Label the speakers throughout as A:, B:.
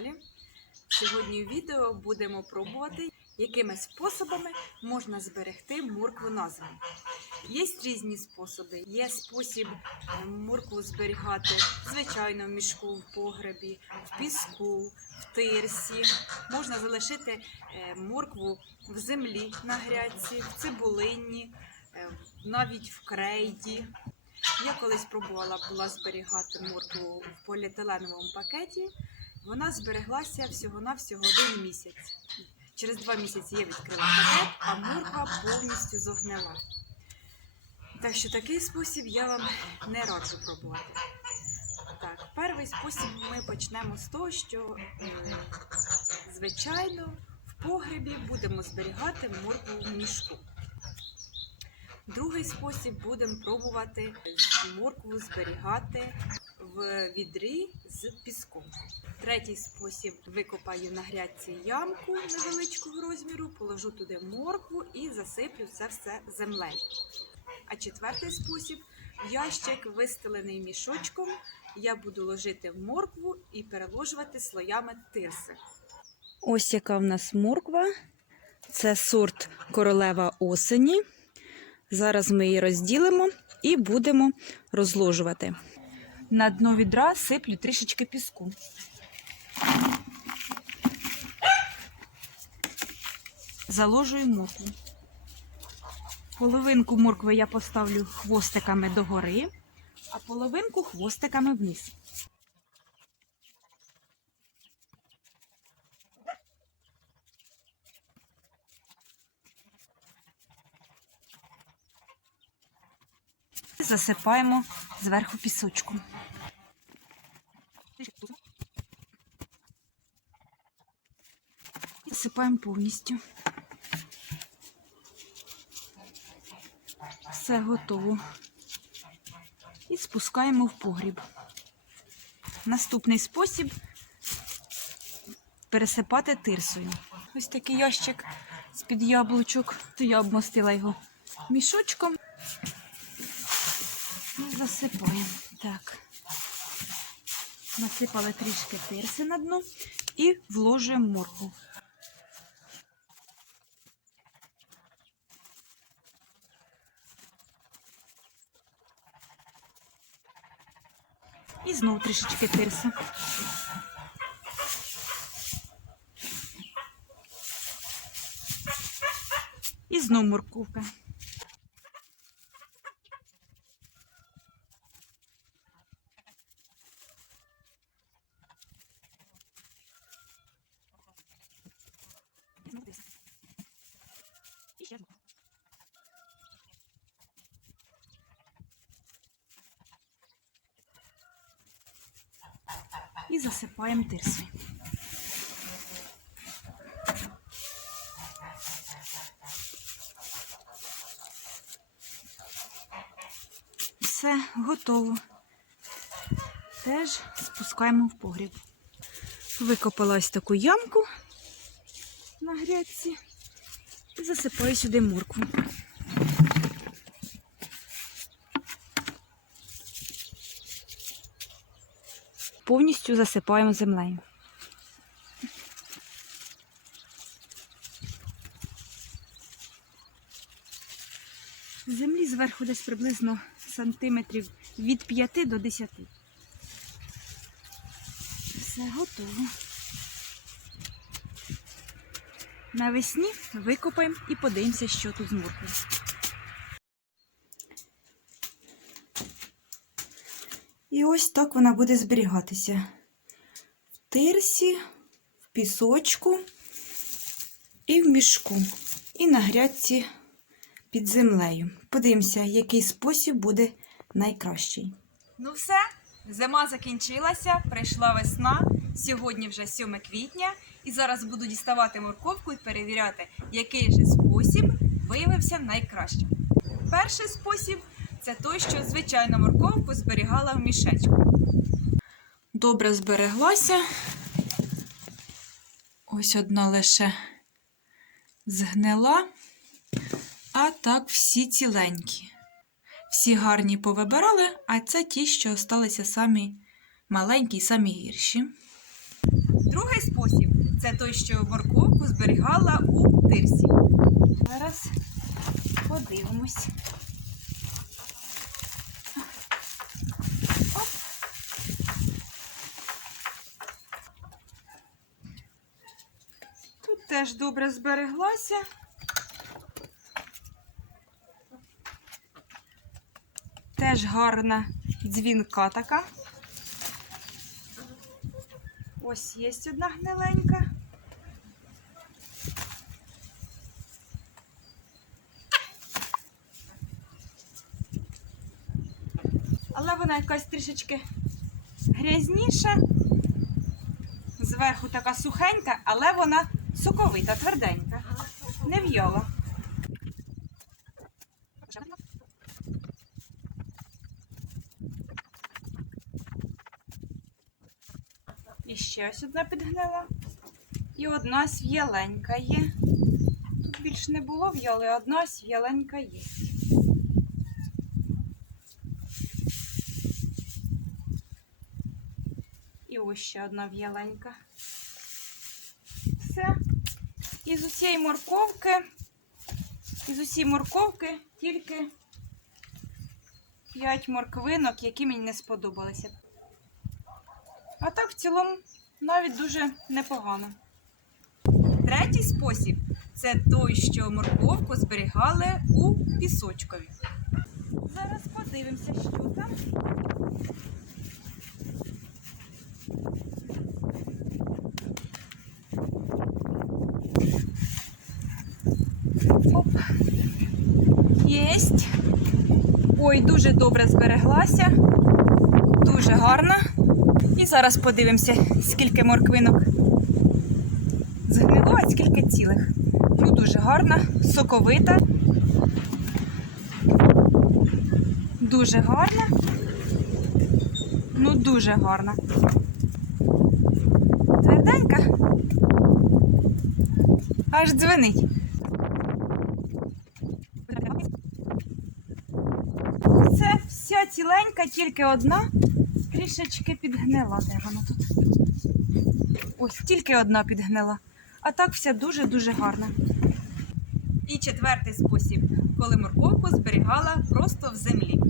A: каналі. Сьогодні в відео будемо пробувати, якими способами можна зберегти моркву на зиму. Є різні способи. Є спосіб е, моркву зберігати звичайно в мішку, в погребі, в піску, в тирсі. Можна залишити е, моркву в землі на грядці, в цибулині, е, навіть в крейді. Я колись пробувала була зберігати моркву в поліетиленовому пакеті. Вона збереглася всього-навсього один місяць. Через два місяці я відкрила пакет, а морква повністю зогнила. Так що такий спосіб я вам не раджу пробувати. Так, перший спосіб ми почнемо з того, що е, звичайно в погребі будемо зберігати моркву в мішку. Другий спосіб будемо пробувати моркву зберігати в відрі з піском. Третій спосіб викопаю на грядці ямку невеличкого розміру, положу туди моркву і засиплю це все землею. А четвертий спосіб ящик, вистелений мішочком, я буду ложити моркву і переложувати слоями тирси. Ось яка в нас морква. Це сорт королева осені. Зараз ми її розділимо і будемо розложувати. На дно відра сиплю трішечки піску. Заложую моркву. Половинку моркви я поставлю хвостиками догори, а половинку хвостиками вниз. Засипаємо зверху пісочком. Засипаємо повністю. Все готово. І спускаємо в погріб. Наступний спосіб пересипати тирсою. Ось такий ящик з-під яблучок. То я обмостила його мішочком. Засипаємо. Так. Насипали трішки тирси на дно і вложуємо моркву. І знову трішечки тирси. І знову морковка. І засипаємо тирсою. Все готово. Теж спускаємо в погріб. Викопала ось таку ямку на грядці і засипаю сюди моркву. Повністю засипаємо землею. Землі зверху десь приблизно сантиметрів від 5 до 10. Все готово. Навесні викопаємо і подивимося, що тут з морквою. І ось так вона буде зберігатися. В тирсі, в пісочку і в мішку. І на грядці під землею. Подивимося, який спосіб буде найкращий. Ну все, зима закінчилася, прийшла весна. Сьогодні вже 7 квітня. І зараз буду діставати морковку і перевіряти, який же спосіб виявився найкращим. Перший спосіб це той, що звичайно морковку зберігала в мішечку. Добре збереглася. Ось одна лише згнила, а так всі ціленькі. Всі гарні повибирали, а це ті, що залишилися самі маленькі і самі гірші. Другий спосіб це той, що морковку зберігала у тирсі. Зараз подивимось. Теж добре збереглася. Теж гарна дзвінка така. Ось є одна гниленька. Але вона якась трішечки грязніша. Зверху така сухенька, але вона соковита, тверденька. Не в'яла. І ще ось одна підгнила. І одна св'яленька є. Тут більш не було а одна св'яленька є. І ось ще одна в'яленька. Все. Із усієї морковки, із усієї морковки тільки 5 морквинок, які мені не сподобалися. А так в цілому навіть дуже непогано. Третій спосіб це той, що морковку зберігали у пісочкові. Зараз подивимося, що там. Ой, дуже добре збереглася. Дуже гарна. І зараз подивимося, скільки морквинок згнило, а скільки цілих. Ну, дуже гарна, соковита. Дуже гарна. Ну, дуже гарна. Тверденька. Аж дзвенить. Це вся тільки одна трішечки підгнила. Де вона тут? Ось тільки одна підгнила. А так вся дуже-дуже гарна. І четвертий спосіб, коли морковку зберігала просто в землі.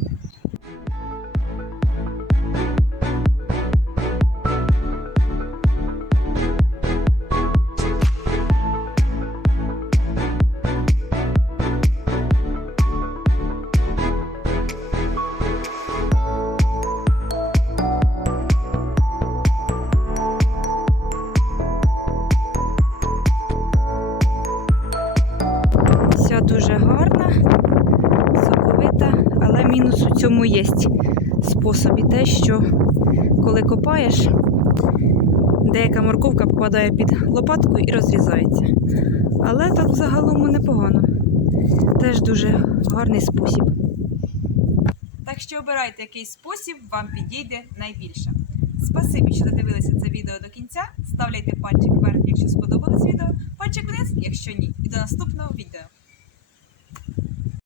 A: Дуже гарна, соковита, але мінус у цьому є способі те, що коли копаєш, деяка морковка попадає під лопатку і розрізається. Але так загалом непогано. Теж дуже гарний спосіб. Так що обирайте, який спосіб вам підійде найбільше. Спасибі, що додивилися це відео до кінця. Ставляйте пальчик вверх, якщо сподобалось відео, пальчик вниз, якщо ні. І до наступного відео.